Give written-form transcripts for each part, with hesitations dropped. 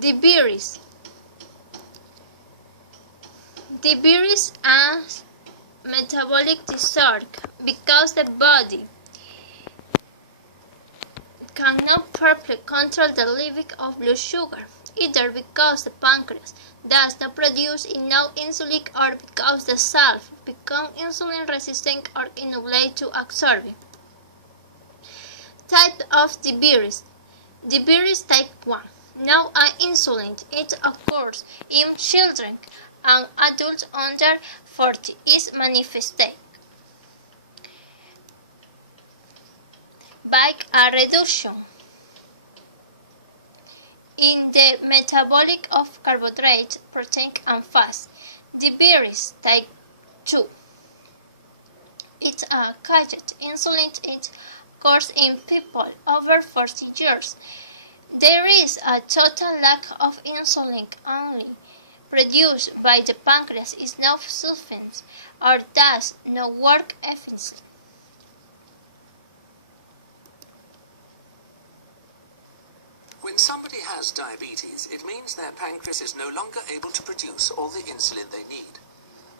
Diabetes. Diabetes is a metabolic disorder because the body cannot properly control the level of blood sugar, either because the pancreas does not produce enough insulin or because the cells become insulin resistant or unable to absorb it. Type of diabetes. Diabetes type 1. Now insulin. It occurs in children and adults under 40 is manifested by a reduction in the metabolic of carbohydrates, protein, and fats. Diabetes type 2. It's a caused insulin. It occurs in people over 40 years. There is a total lack of insulin only produced by the pancreas is not sufficient or does not work efficiently. When somebody has diabetes, it means their pancreas is no longer able to produce all the insulin they need.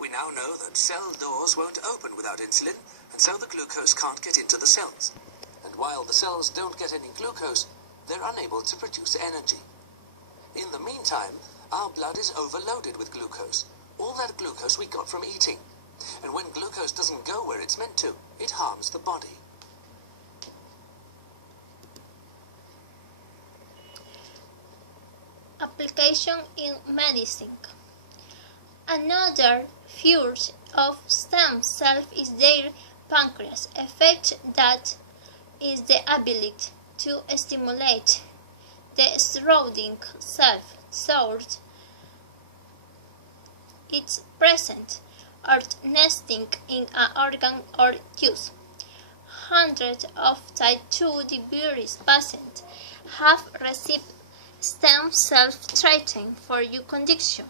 We now know that cell doors won't open without insulin, and so the glucose can't get into the cells. And while the cells don't get any glucose, they're unable to produce energy. In the meantime, our blood is overloaded with glucose, all that glucose we got from eating. And when glucose doesn't go where it's meant to, it harms the body. Application in medicine. Another feature of stem cells is their pancreas effect, that is the ability to stimulate the surrounding cell source. It's present or nesting in an organ or tissue. Hundreds of type 2 diabetes patients have received stem cell treatment for your condition.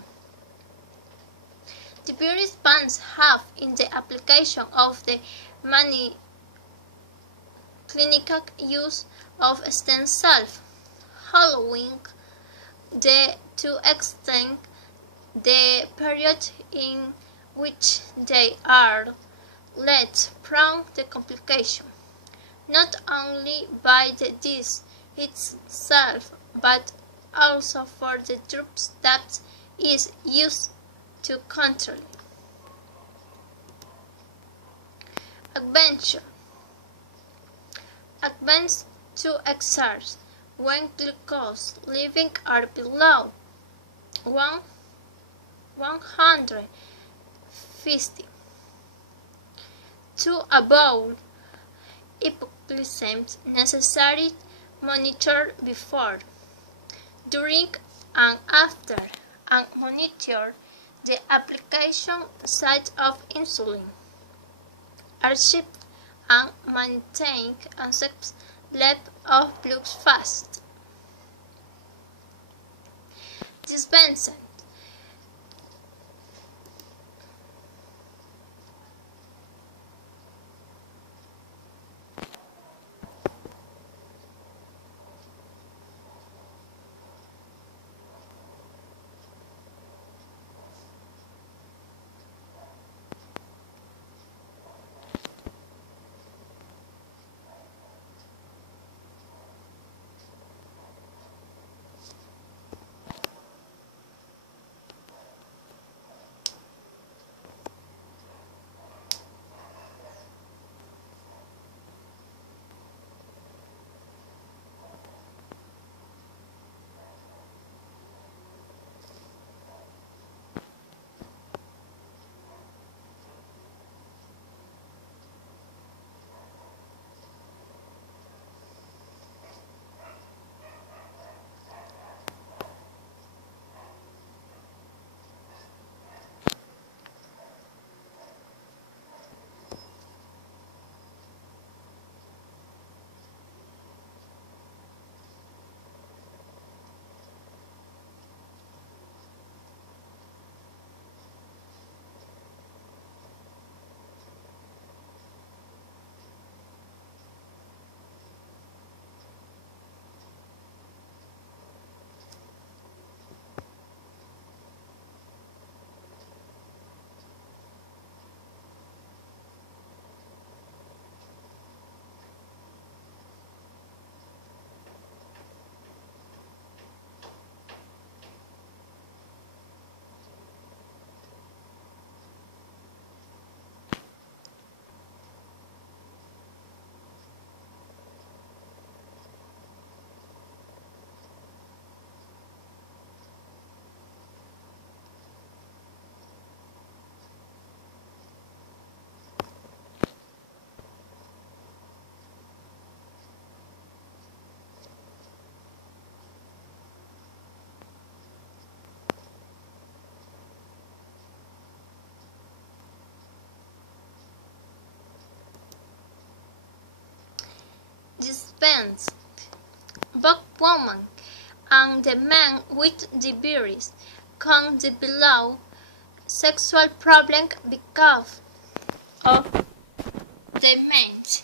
Diabetes patients have in the application of the many clinical use of stem cells, allowing to extend the period in which they are let from the complication, not only by the disease itself, but also for the drugs that is used to control it. Adventure. Advance to exercise when glucose levels are below 150 to avoid hypoglycemia. Necessary monitor before, during, and after, and monitor the application site of insulin. Achieve and maintain a safe level of blood fast. Dispensing. depends. Both women and the men with diabetes can develop sexual problems because of damage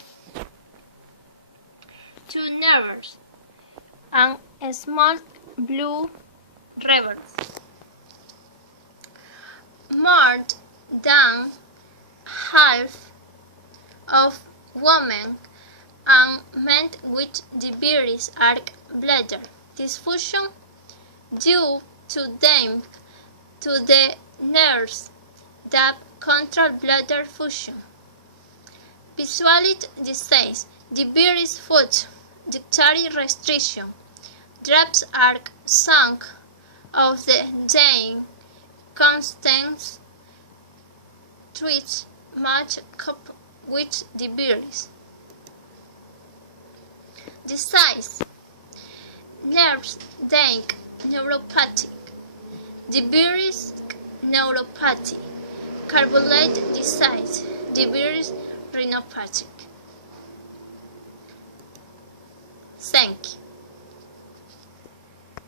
to nerves and small blue rivers. More than half of women and men with diabetes are bladder dysfunction due to them to the nerves that control bladder function. Visuality disease, diabetes foot, dietary restriction, drops are some of the day constant treats much couple with diabetes. Disease, nerves, dengue, neuropathic, diabetes, neuropathy, carbohydrate disease, diabetes, renopathic. Thank you.